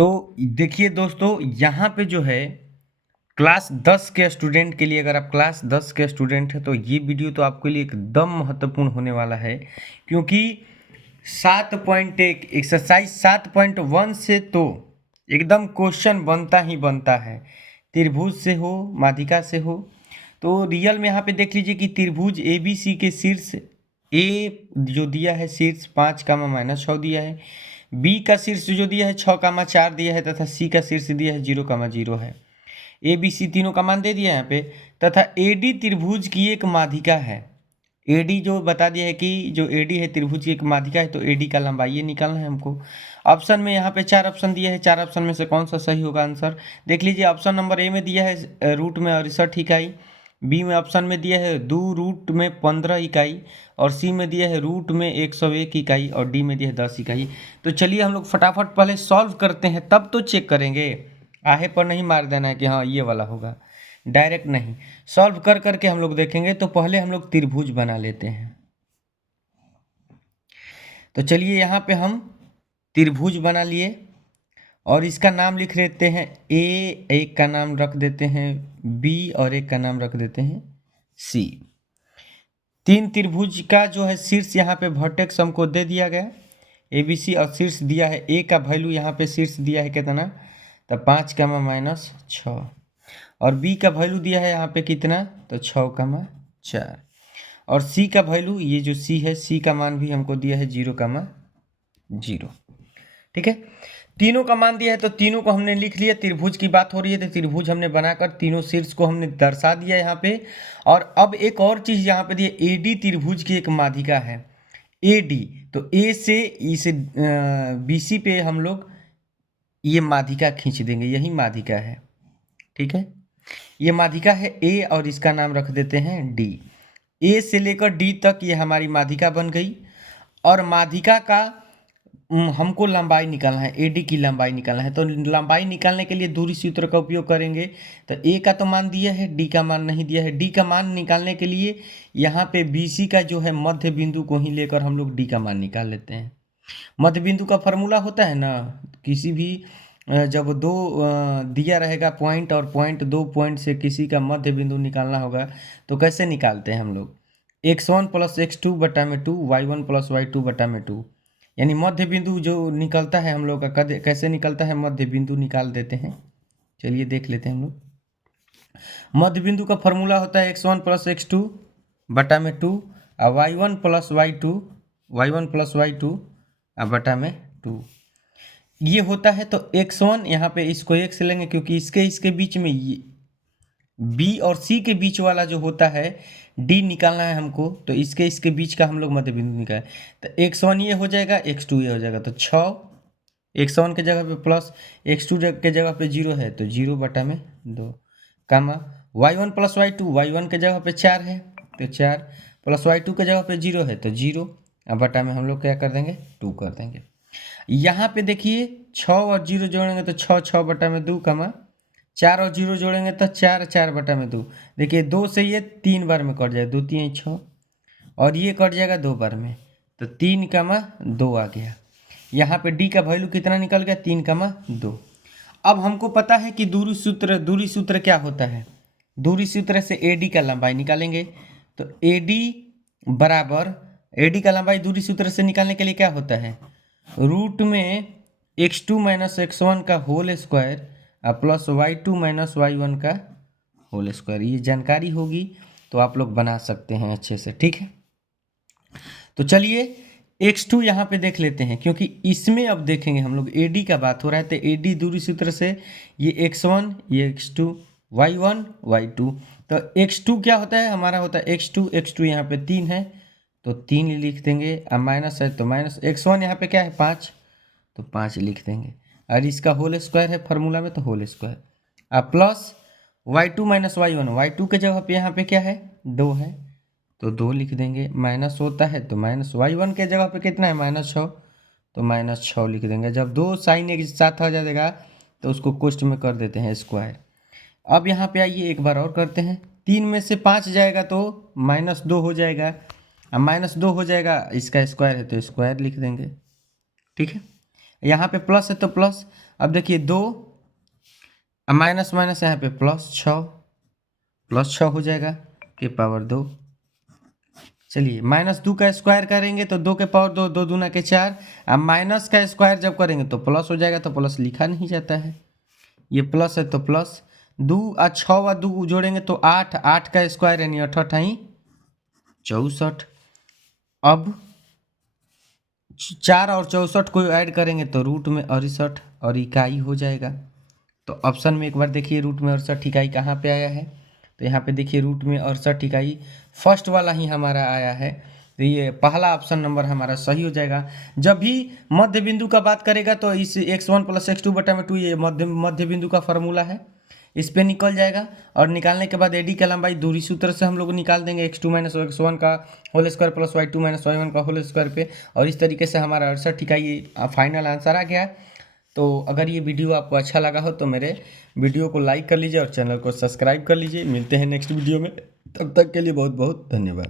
तो देखिए दोस्तों, यहाँ पे जो है क्लास 10 के स्टूडेंट के लिए, अगर आप क्लास 10 के स्टूडेंट हैं तो ये वीडियो तो आपके लिए एकदम महत्वपूर्ण होने वाला है, क्योंकि 7.1 एक्सरसाइज 7.1 से तो एकदम क्वेश्चन बनता ही बनता है। त्रिभुज से हो, माध्यिका से हो, तो रियल में यहाँ पे देख लीजिए कि त्रिभुज ए बी सी के शीर्ष ए जो दिया है शीर्ष 5, -6 दिया है, बी का शीर्ष जो दिया है 6, 4 दिया है, तथा सी का शीर्ष दिया है 0, 0 है। ए बी सी तीनों का मान दे दिया है यहाँ पे, तथा ए डी त्रिभुज की एक माध्यिका है। ए डी जो बता दिया है कि जो ए डी है त्रिभुज की एक माध्यिका है, तो ए डी का लंबाई ये निकालना है हमको। ऑप्शन में यहाँ पे 4 ऑप्शन दिया है, 4 ऑप्शन में से कौन सा सही होगा आंसर देख लीजिए। ऑप्शन नंबर ए में दिया है रूट में 68 इकाई, बी में ऑप्शन में दिया है 2 रूट में 15 इकाई, और सी में दिया है रूट में 101 इकाई, और डी में दिया है 10 इकाई। तो चलिए हम लोग फटाफट पहले सॉल्व करते हैं, तब तो चेक करेंगे। आहे पर नहीं मार देना है कि हाँ ये वाला होगा, डायरेक्ट नहीं। सॉल्व कर करके हम लोग देखेंगे। तो पहले हम लोग त्रिभुज बना लेते हैं। तो चलिए यहाँ पे हम त्रिभुज बना लिए, और इसका नाम लिख लेते हैं ए, एक का नाम रख देते हैं बी, और एक का नाम रख देते हैं सी। तीन त्रिभुज का जो है शीर्ष यहाँ पे वर्टेक्स हमको दे दिया गया ए बी सी, और शीर्ष दिया है ए का वैल्यू यहाँ पे शीर्ष दिया है कितना, तो 5, -6, और बी का वैल्यू दिया है यहाँ पे कितना, तो 6, 4, और सी का वैल्यू, ये जो सी है सी का मान भी हमको दिया है 0, 0। ठीक है, तीनों का मान दिया है तो तीनों को हमने लिख लिया। त्रिभुज की बात हो रही है तो त्रिभुज हमने बनाकर तीनों शीर्ष को हमने दर्शा दिया यहाँ पे। और अब एक और चीज़ यहाँ पे दी है, ए डी त्रिभुज की एक माध्यिका है ए डी। तो ए से इसे बी सी पे हम लोग ये माध्यिका खींच देंगे, यही माध्यिका है। ठीक है, ये माध्यिका है ए, और इसका नाम रख देते हैं डी। ए से लेकर डी तक ये हमारी माध्यिका बन गई। और माध्यिका का हमको लंबाई निकालना है, ए डी की लंबाई निकालना है। तो लंबाई निकालने के लिए दूरी सूत्र का उपयोग करेंगे। तो ए का तो मान दिया है, डी का मान नहीं दिया है। डी का मान निकालने के लिए यहाँ पे बी सी का जो है मध्य बिंदु को ही लेकर हम लोग डी का मान निकाल लेते हैं। मध्य बिंदु का फॉर्मूला होता है ना, किसी भी जब दो दिया रहेगा पॉइंट, और पॉइंट, दो पॉइंट से किसी का मध्य बिंदु निकालना होगा, तो कैसे निकालते हैं हम लोग, x1 + x2 बटा में 2, y1 + y2 बटा में 2। यानी मध्य बिंदु जो निकलता है हम लोग का कैसे निकलता है, मध्य बिंदु निकाल देते हैं। चलिए देख लेते हैं हम लोग। मध्य बिंदु का फॉर्मूला होता है x1 + x2 बटा में 2, और y1 + y2 बटा में 2। ये होता है। तो x1 यहाँ पे इसको x लेंगे, क्योंकि इसके बीच में ये बी और सी के बीच वाला जो होता है डी निकालना है हमको, तो इसके बीच का हम लोग मध्य बिंदु निकालें। तो x1 ये हो जाएगा, x2 ये हो जाएगा, तो 6 x1 के जगह पे प्लस x2 के जगह पे 0 है, तो 0 बटा में 2, कामा y1 + y2, y1 के जगह पे 4 है, तो 4, प्लस y2 के जगह पे 0 है, तो 0, अब बटा में हम लोग क्या कर देंगे, 2 कर देंगे। यहाँ पे देखिए 6 और 0 जोड़ेंगे तो 6, 6 बटा में 2, कामा 4 और 0 जोड़ेंगे तो 4, 4 बटा में 2। देखिए 2 से ये 3 बार में कट जाएगा, 2 3 6, और ये कट जाएगा 2 बार में, तो 3, 2 आ गया। यहाँ पे डी का वैल्यू कितना निकल गया, 3, 2। अब हमको पता है कि दूरी सूत्र क्या होता है। दूरी सूत्र से ए डी का लंबाई निकालेंगे। तो ए डी बराबर, ए डी का लंबाई दूरी सूत्र से निकालने के लिए क्या होता है, रूट में x2 - x1 का whole square plus y2 - y1 का होल स्क्वायर। ये जानकारी होगी तो आप लोग बना सकते हैं अच्छे से। ठीक है, तो चलिए x2 यहाँ पे देख लेते हैं, क्योंकि इसमें अब देखेंगे हम लोग AD का बात हो रहा है। तो AD दूरी सूत्र से ये x1, ये x2, y1 y2। तो x2 क्या होता है, हमारा होता है x2 यहाँ पे 3 है, तो 3 लिख देंगे, अब माइनस है तो माइनस, x1 यहाँ पे क्या है 5, तो 5 लिख देंगे, और इसका होल स्क्वायर है फार्मूला में, तो होल स्क्वायर। अब प्लस y2 - y1, y2 के जगह पे यहाँ पे क्या है 2 है, तो 2 लिख देंगे, माइनस होता है तो माइनस, y1 के जगह पे कितना है -6, तो -6 लिख देंगे। जब 2 साइन एक साथ आ जाएगा तो उसको कोष्ट में कर देते हैं स्क्वायर। अब यहाँ पे आइए एक बार और करते हैं, 3 में से 5 जाएगा तो -2 हो जाएगा, अब -2 हो जाएगा, इसका स्क्वायर है तो स्क्वायर लिख देंगे। ठीक है, यहाँ पे प्लस है तो प्लस, अब देखिए 2 माइनस माइनस यहाँ पे +6 हो जाएगा के पावर 2। चलिए -2 का स्क्वायर करेंगे तो 2 के पावर 2, 2 दूना के 4। अब माइनस का स्क्वायर जब करेंगे तो प्लस हो जाएगा, तो प्लस लिखा नहीं जाता है, ये प्लस है तो प्लस 2 और 6 और 2 जोड़ेंगे तो 8, 8 का स्क्वायर यानी 8 8 64। अब 4 और 64 को ऐड करेंगे तो रूट में 68 और इकाई हो जाएगा। तो ऑप्शन में एक बार देखिए रूट में 68 इकाई कहाँ पे आया है, तो यहाँ पे देखिए रूट में 68 इकाई फर्स्ट वाला ही हमारा आया है, तो ये पहला ऑप्शन नंबर हमारा सही हो जाएगा। जब भी मध्य बिंदु का बात करेगा तो इस x1 + x2/2 ये मध्य बिंदु का फार्मूला है, इस पे निकल जाएगा। और निकालने के बाद एडी का लंबाई दूरी सूत्र से हम लोग निकाल देंगे x2 - x1 का होल स्क्वायर + y2 - y1 का होल स्क्वायर पे, और इस तरीके से हमारा 68 इकाई फाइनल आंसर आ गया। तो अगर ये वीडियो आपको अच्छा लगा हो तो मेरे वीडियो को लाइक कर लीजिए और चैनल को सब्सक्राइब कर लीजिए। मिलते हैं नेक्स्ट वीडियो में, तब तक के लिए बहुत बहुत धन्यवाद।